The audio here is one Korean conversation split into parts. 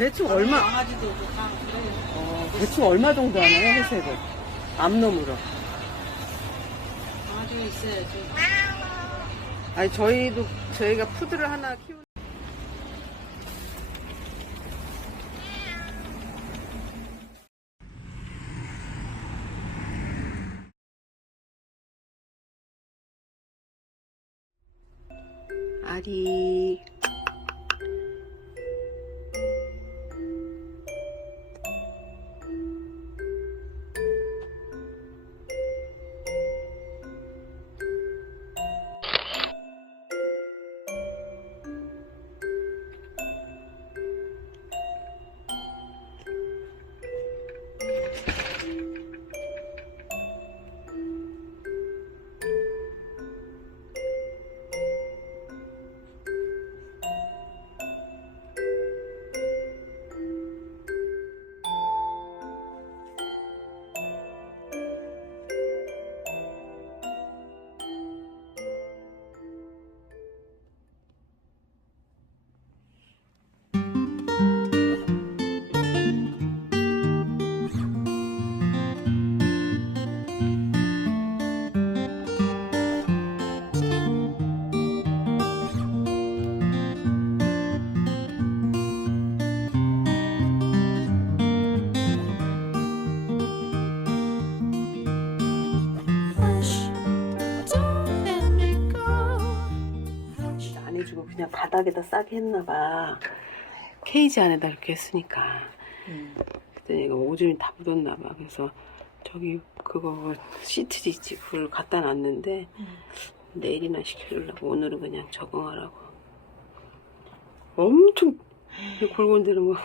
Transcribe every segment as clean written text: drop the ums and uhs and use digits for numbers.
대충 얼마? 강아지도 다 그래. 대충 얼마 정도 하나요, 회색을? 암놈으로. 강아지가 있어야지. 아니, 저희가 푸드를 하나 키우는. 아리. 안 해주고 그냥 바닥에다 싸게 했나봐. 케이지 안에다 이렇게 했으니까. 그랬더니 이거 오줌이 다 묻었나봐. 그래서 저기 그거 시트 있지, 그걸 갖다 놨는데 내일이나 시키려고 오늘은 그냥 적응하라고. 엄청 골곤대는 거.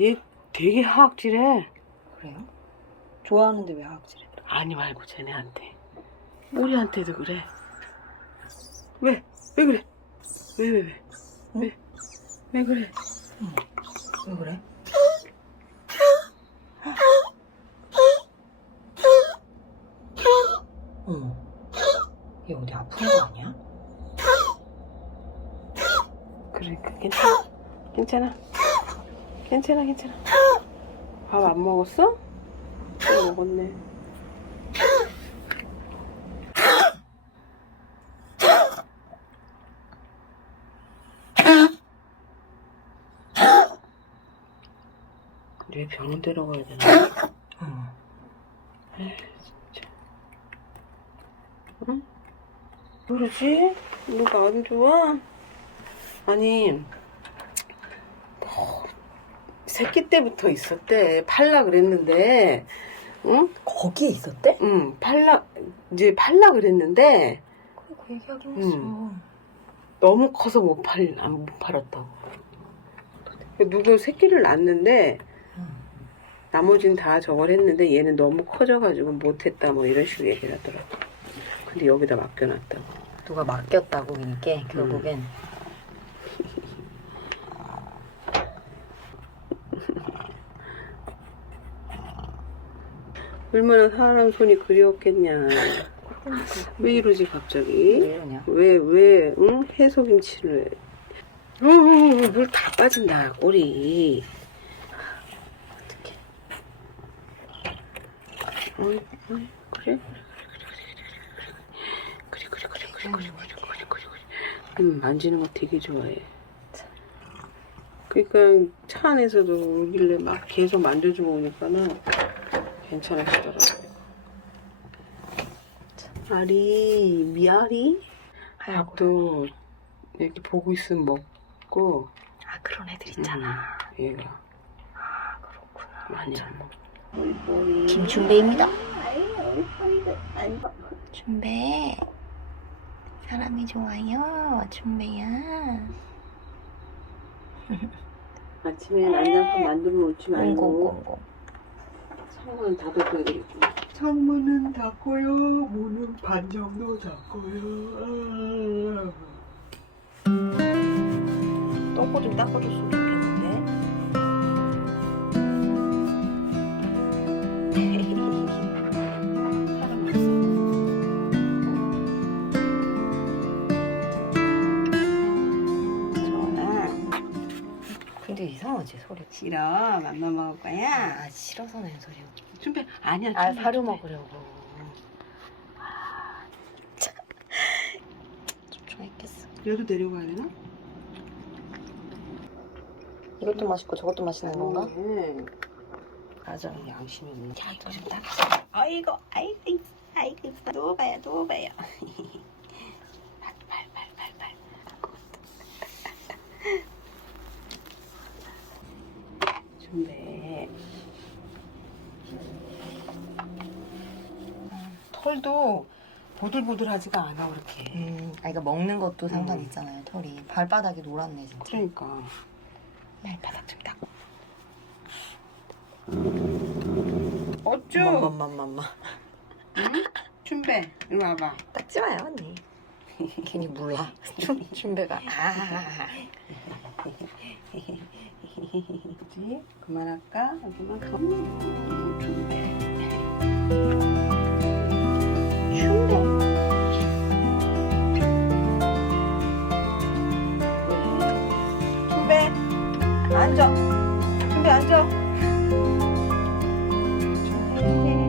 얘 되게 하악질해. 그래요? 좋아하는데 왜 하악질해? 아니 말고 쟤네한테. 우리한테도 그래. 왜? 왜 그래? 왜 그래? 왜 그래? 얘 어디 아픈 거 아니야? 그러니까 괜찮아. 밥 안 먹었어? 먹었네. 내 병원 데려가야 되나? 에이, 진짜. 응? 그러지? 뭐가 안 좋아? 아니, 새끼 때부터 있었대. 팔라 그랬는데, 응? 거기에 있었대? 응, 이제 팔라 그랬는데, 그래, 그 얘기하긴 했어. 너무 커서 못 팔았다고. 누구 새끼를 낳았는데, 나머지는 다 저걸 했는데 얘는 너무 커져가지고 못했다 뭐 이런 식으로 얘기를 하더라고. 근데 여기다 맡겨놨다고. 누가 맡겼다고 이게 결국엔. 얼마나 사람 손이 그리웠겠냐. 왜 이러지 갑자기? 왜 이러냐? 왜 응? 해소김치를. 물 다 빠진다 꼬리. 그래. 만지는 거 되게 좋아해. 그러니까 차 안에서도 오길래 막 계속 만져주고 오니까는 괜찮으시더라고요. 아리, 미아리? 밥도 이렇게 보고 있으면 먹고. 아, 그런 애들 있잖아. 얘가 아, 그렇구나. 많이 안 먹어. 김춘배입니다. 춘배. 사람이 좋아요, 춘배야. 아침에 난장판 만들어 놓지 말고 꽁꽁꽁꽁. 창문은 닫아둬야 되겠구나. 창문은 닫고요, 문은 반 정도 닫고요. 똥꼬 좀 닦아줬으면 좋겠는데. 사람 없어. 전화. 이제 소리. 싫어. 맘만 먹을 거야. 아 싫어서 낸 소리야. 준비 아니야. 아 준비, 사료 준비. 먹으려고. 좀 좋아했겠어. 얘도 데려가야 되나? 이것도 맛있고 저것도 맛있는 건가? 맞아. 양심이 없네. 자, 이거 좀 따라서. 아이고, 아이고, 누워봐요. 팔. 근데 털도 보들보들하지가 않아 그렇게. 아 이거 먹는 것도 상관 있잖아요. 털이 발바닥이 노랗네 진짜. 그러니까. 발바닥 좀 닦고. 어쭈. 맘맘맘맘. 응? 춘배, 이리 와봐. 닦지 마요 언니. 괜히 몰라. 준배가. 그치? 그만할까? 여기만 가면 춘배. 춘배 앉아. 춘배 앉아. 춘배